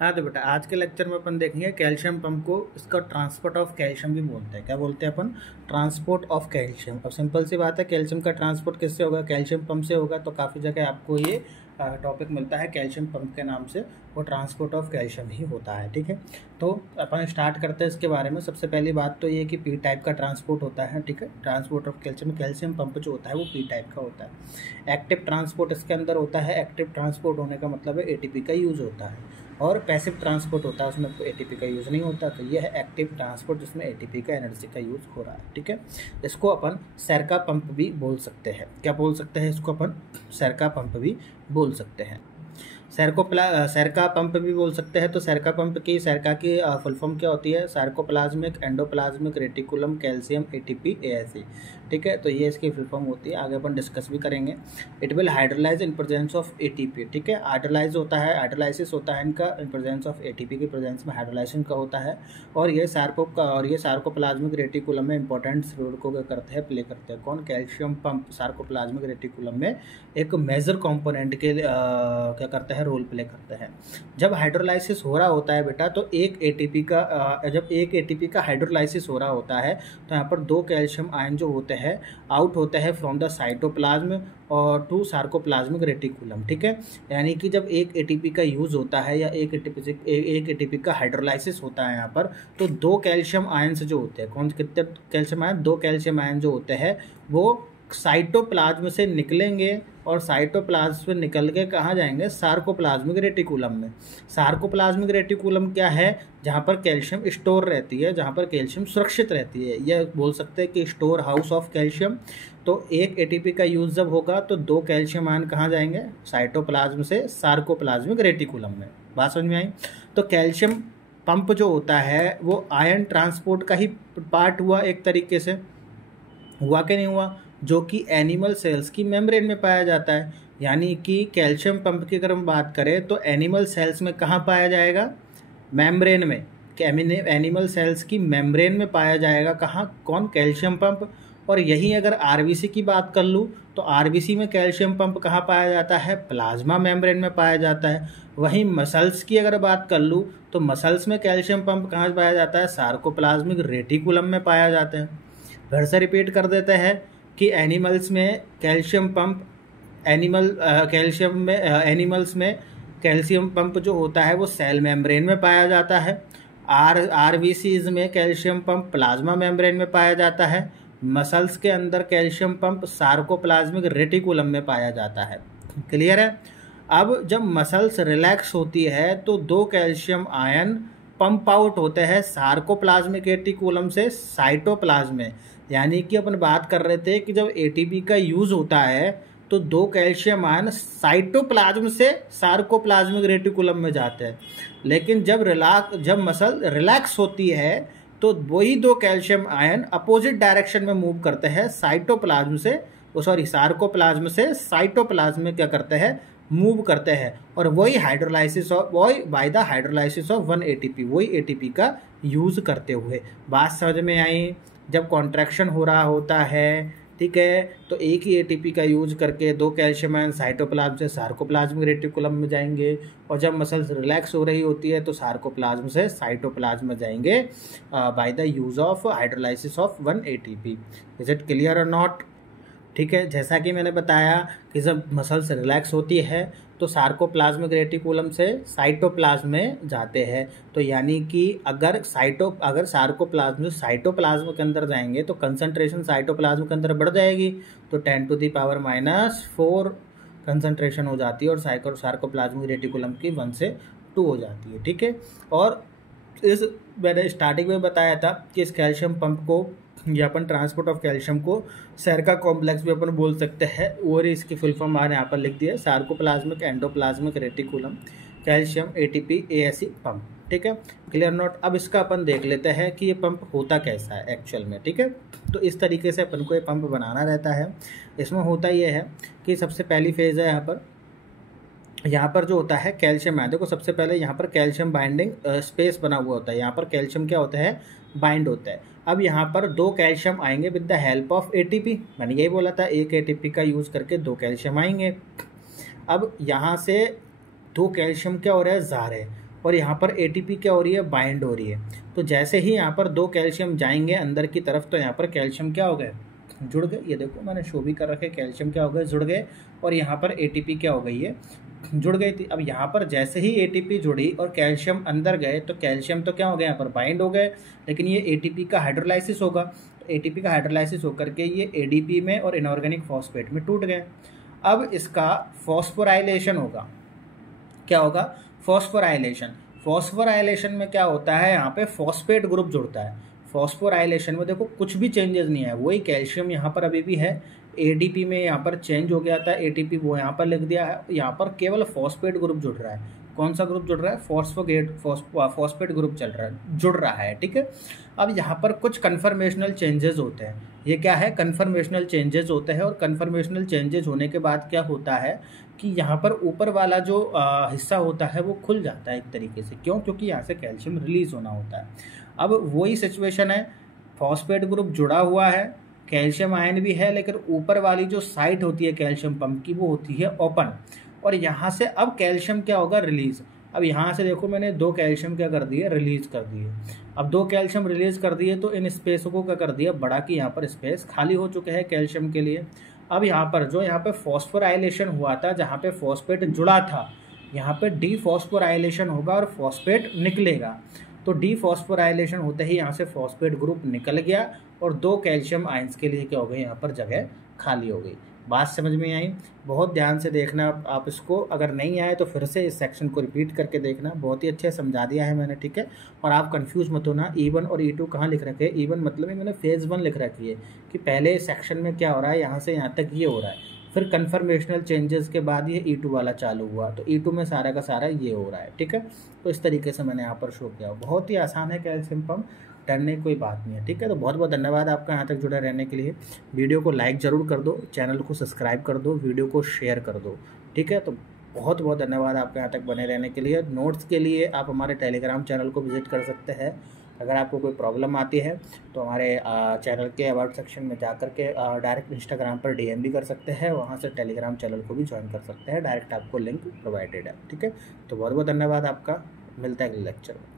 हाँ तो बेटा आज के लेक्चर में अपन देखेंगे कैल्शियम पंप को, इसका ट्रांसपोर्ट ऑफ कैल्शियम भी बोलते हैं। क्या बोलते हैं अपन? Transport of calcium. अब सिंपल सी बात है, कैल्शियम का ट्रांसपोर्ट किससे होगा? कैल्शियम पंप से होगा। तो काफ़ी जगह आपको ये टॉपिक मिलता है कैल्शियम पंप के नाम से, वो ट्रांसपोर्ट ऑफ कैल्शियम ही होता है। ठीक है, तो अपन स्टार्ट करते हैं इसके बारे में। सबसे पहली बात तो ये कि पी टाइप का ट्रांसपोर्ट होता है। ठीक है, transport of calcium, calcium pump जो होता है वो पी टाइप का होता है। एक्टिव ट्रांसपोर्ट इसके अंदर होता है। एक्टिव ट्रांसपोर्ट होने का मतलब है एटीपी का यूज़ होता है, और पैसिव ट्रांसपोर्ट होता है, उसमें एटीपी का यूज़ नहीं होता। तो ये है एक्टिव ट्रांसपोर्ट जिसमें एटीपी का एनर्जी का यूज़ हो रहा है। ठीक है, इसको अपन सैरका पंप भी बोल सकते हैं। क्या बोल सकते हैं इसको अपन? सैरका पंप भी बोल सकते हैं। सैरका पंप भी बोल सकते हैं। तो सैरका पंप की, सैरका की फुल फॉर्म क्या होती है? Sarcoplasmic endoplasmic reticulum calcium ATP ASA. ठीक है, तो ये इसकी फुल फॉर्म होती है, आगे अपन डिस्कस भी करेंगे। It will hydrolyse in presence of ATP. ठीक है, हाइड्रोलाइज होता है, हाइड्रोलाइसिस होता है इनका इन प्रेजेंस ऑफ एटीपी के प्रेजेंस में हाइड्रोलाइजेशन का होता है। और ये सार्कोप्लाज्मिक रेटिकुलम में इंपॉर्टेंट रोल को करते हैं, प्ले करते हैं। कौन? कैल्शियम पंप सार्कोप्लाज्मिक रेटिकुलम में एक मेजर कॉम्पोनेंट के क्या करते हैं? रोल प्ले करते हैं। जब हाइड्रोलाइसिस हो रहा होता है बेटा, तो जब एक एटीपी का हाइड्रोलाइसिस हो रहा होता है तो यहाँ पर दो कैल्शियम आयन जो होते हैं आउट होते हैं फ्रॉम द साइटोप्लाज्म और टू सार्कोप्लाज्मिक रेटिकुलम। ठीक है, यानी कि जब एक एटीपी का यूज़ होता है या एक एटीपी का हाइड्रोलाइसिस होता है यहाँ पर, तो दो कैल्शियम आयन जो होते हैं, कौन कितने कैल्शियम आयन? दो कैल्शियम आयन जो होते हैं वो साइटोप्लाज्म से निकलेंगे और साइटोप्लाज्म से निकल के कहाँ जाएंगे? सार्कोप्लाज्मिक रेटिकुलम में। सार्कोप्लाज्मिक रेटिकुलम क्या है? जहाँ पर कैल्शियम स्टोर रहती है, जहाँ पर कैल्शियम सुरक्षित रहती है। यह बोल सकते हैं कि स्टोर हाउस ऑफ कैल्शियम। तो एक एटीपी का यूज जब होगा तो दो कैल्शियम आयन कहाँ जाएंगे? साइटोप्लाज्म से सार्कोप्लाज्मिक रेटिकुलम में। बात समझ में आई? तो कैल्शियम पंप जो होता है वो आयन ट्रांसपोर्ट का ही पार्ट हुआ, एक तरीके से हुआ कि नहीं हुआ, जो कि एनिमल सेल्स की मेम्ब्रेन में पाया जाता है। यानी कि कैल्शियम पंप की अगर हम बात करें तो एनिमल सेल्स में कहाँ पाया जाएगा? मेम्ब्रेन में। एनिमल सेल्स की मेम्ब्रेन में पाया जाएगा। कहाँ? कौन? Calcium pump. और यही अगर आरबीसी की बात कर लूँ तो आरबीसी में कैल्शियम पंप कहाँ पाया जाता है? प्लाज्मा मेम्ब्रेन में पाया जाता है। वहीं मसल्स की अगर बात कर लूँ तो मसल्स में कैल्शियम पंप कहाँ पाया जाता है? सार्कोप्लाज्मिक रेटिकुलम में पाया जाता है। फिर से रिपीट कर देते हैं कि एनिमल्स में कैल्शियम पंप, एनिमल्स में कैल्शियम पंप जो होता है वो सेल मेम्ब्रेन में पाया जाता है। आरबीसीज में कैल्शियम पंप प्लाज्मा मेम्ब्रेन में पाया जाता है। मसल्स के अंदर कैल्शियम पंप सार्कोप्लाज्मिक रेटिकुलम में पाया जाता है। क्लियर है? अब जब मसल्स रिलैक्स होती है तो दो कैल्शियम आयन पंप आउट होते हैं सार्कोप्लाज्मिक रेटिकुलम से साइटोप्लाज्म में। यानी कि अपन बात कर रहे थे कि जब एटीपी का यूज होता है तो दो कैल्शियम आयन साइटोप्लाज्म से सार्कोप्लाज्मिक रेटिकुलम में जाते हैं। लेकिन जब मसल रिलैक्स होती है तो वही दो कैल्शियम आयन अपोजिट डायरेक्शन में मूव करते हैं, सार्कोप्लाज्म से साइटोप्लाज्म में क्या करते हैं? मूव करते हैं। और वही by the hydrolysis of one ATP, वही एटीपी का यूज करते हुए। बात समझ में आई? जब कॉन्ट्रैक्शन हो रहा होता है, ठीक है, तो एक ही एटीपी का यूज करके दो कैल्शियम आयन साइटोप्लाज्म से सार्कोप्लाज्मिक रेटिकुलम में जाएंगे, और जब मसल्स रिलैक्स हो रही होती है तो सार्कोप्लाज्म से साइटोप्लाज्म में जाएंगे by the use of hydrolysis of one ATP. Is it clear और नॉट? ठीक है, जैसा कि मैंने बताया कि जब मसल्स रिलैक्स होती है तो सार्कोप्लाज्मिक रेटिकुलम से साइटोप्लाज्म में जाते हैं। तो यानी कि अगर सार्कोप्लाज्म से साइटोप्लाज्म के अंदर जाएंगे तो कंसंट्रेशन साइटोप्लाज्म के अंदर बढ़ जाएगी, तो 10⁻⁻⁴ कंसंट्रेशन हो जाती है, और सार्कोप्लाज्मिक रेटिकुलम की 1 से 2 हो जाती है। ठीक है, और मैंने स्टार्टिंग में बताया था कि इस कैल्शियम पंप को या अपन ट्रांसपोर्ट ऑफ कैल्शियम को सैरका कॉम्प्लेक्स भी अपन बोल सकते हैं, और इसकी फुल फॉर्म मैंने यहाँ पर लिख दिया है, sarcoplasmic endoplasmic reticulum calcium ATPase pump. ठीक है, क्लियर नोट? अब इसका अपन देख लेते हैं कि ये पंप होता कैसा है एक्चुअल में। ठीक है, तो इस तरीके से अपन को ये पंप बनाना रहता है। इसमें होता ये है कि सबसे पहली फेज है यहाँ पर जो होता है कैल्शियम है। देखो, सबसे पहले यहाँ पर कैल्शियम बाइंडिंग स्पेस बना हुआ होता है। यहाँ पर कैल्शियम क्या होता है? बाइंड होता है। अब यहाँ पर दो कैल्शियम आएंगे with the help of ATP. मैंने यही बोला था, एक एटीपी का यूज करके दो कैल्शियम आएंगे। अब यहाँ से दो कैल्शियम क्या हो रहा है? जा रहे हैं। और यहाँ पर ATP क्या हो रही है, बाइंड हो रही है। तो जैसे ही यहाँ पर 2 कैल्शियम जाएंगे अंदर की तरफ तो यहाँ पर कैल्शियम क्या हो गए, जुड़ गए। ये देखो मैंने शो भी कर रखे, कैल्शियम क्या हो गए, जुड़ गए। और यहाँ पर ATP क्या हो गई है, जुड़ गई थी। अब यहाँ पर जैसे ही ATP जुड़ी और कैल्शियम अंदर गए तो कैल्शियम तो क्या हो गया, यहाँ पर बाइंड हो गए, लेकिन ये ATP का हाइड्रोलाइसिस होगा। तो ATP का हाइड्रोलाइसिस होकर के ये ADP में और इनऑर्गेनिक फॉस्फेट में टूट गए। अब इसका फॉस्फोराइलेशन होगा। क्या होगा, फॉस्फोराइलेशन। फॉस्फोराइलेशन में क्या होता है, यहाँ पे फॉस्फेट ग्रुप जुड़ता है। फॉस्फोराइलेशन में देखो कुछ भी चेंजेस नहीं है, वही कैल्शियम यहाँ पर अभी भी है, ADP में यहाँ पर चेंज हो गया था, ATP वो यहाँ पर लिख दिया है। यहाँ पर केवल फॉस्फेट ग्रुप जुड़ रहा है। कौन सा ग्रुप जुड़ रहा है, फॉस्फेट ग्रुप जुड़ रहा है, ठीक है। अब यहाँ पर कुछ कन्फर्मेशनल चेंजेस होते हैं। ये क्या है, कन्फर्मेशनल चेंजेस होते हैं। और कन्फर्मेशनल चेंजेस होने के बाद क्या होता है कि यहाँ पर ऊपर वाला जो हिस्सा होता है वो खुल जाता है एक तरीके से। क्यों, क्योंकि यहाँ से कैल्शियम रिलीज होना होता है। अब वही सिचुएशन है, फॉस्फेट ग्रुप जुड़ा हुआ है, कैल्शियम आयन भी है, लेकिन ऊपर वाली जो साइड होती है कैल्शियम पंप की वो होती है ओपन। और यहाँ से अब कैल्शियम क्या होगा, रिलीज। अब यहाँ से देखो मैंने 2 कैल्शियम क्या कर दिए, रिलीज कर दिए। अब 2 कैल्शियम रिलीज कर दिए तो इन स्पेसों को क्या कर दिया, बढ़ा कि यहाँ पर स्पेस खाली हो चुके हैं कैल्शियम के लिए। अब यहाँ पर जो यहाँ पे फॉस्फोराइलेशन हुआ था, जहाँ पे फॉस्फेट जुड़ा था, यहाँ पे डीफॉस्फोराइलेशन होगा और फॉस्फेट निकलेगा। तो डीफॉस्फोराइलेशन होते ही यहाँ से फॉस्फेट ग्रुप निकल गया और 2 कैल्शियम आयंस के लिए क्या हो गई, यहाँ पर जगह खाली हो गई। बात समझ में आई? बहुत ध्यान से देखना आप इसको, अगर नहीं आए तो फिर से इस सेक्शन को रिपीट करके देखना। बहुत ही अच्छे समझा दिया है मैंने, ठीक है। और आप कंफ्यूज मत होना, E1 और E2 कहाँ लिख रखे हैं। E1 मतलब मैंने फेज़ 1 लिख रखी है कि पहले सेक्शन में क्या हो रहा है, यहाँ से यहाँ तक ये हो रहा है। फिर कन्फर्मेशनल चेंजेस के बाद ये E2 वाला चालू हुआ, तो E2 में सारा का सारा ये हो रहा है, ठीक है। तो इस तरीके से मैंने यहाँ पर शो किया। बहुत ही आसान है कैल्शियम पंप, डरने की कोई बात नहीं है, ठीक है। तो बहुत बहुत धन्यवाद आपका यहाँ तक जुड़े रहने के लिए। वीडियो को लाइक ज़रूर कर दो, चैनल को सब्सक्राइब कर दो, वीडियो को शेयर कर दो, ठीक है। तो बहुत बहुत धन्यवाद आपका यहाँ तक बने रहने के लिए। नोट्स के लिए आप हमारे टेलीग्राम चैनल को विजिट कर सकते हैं। अगर आपको कोई प्रॉब्लम आती है तो हमारे चैनल के अबाउट सेक्शन में जाकर के डायरेक्ट इंस्टाग्राम पर DM भी कर सकते हैं, वहाँ से टेलीग्राम चैनल को भी ज्वाइन कर सकते हैं। डायरेक्ट आपको लिंक प्रोवाइडेड है, ठीक है। तो बहुत बहुत धन्यवाद आपका, मिलता है अगले लेक्चर में।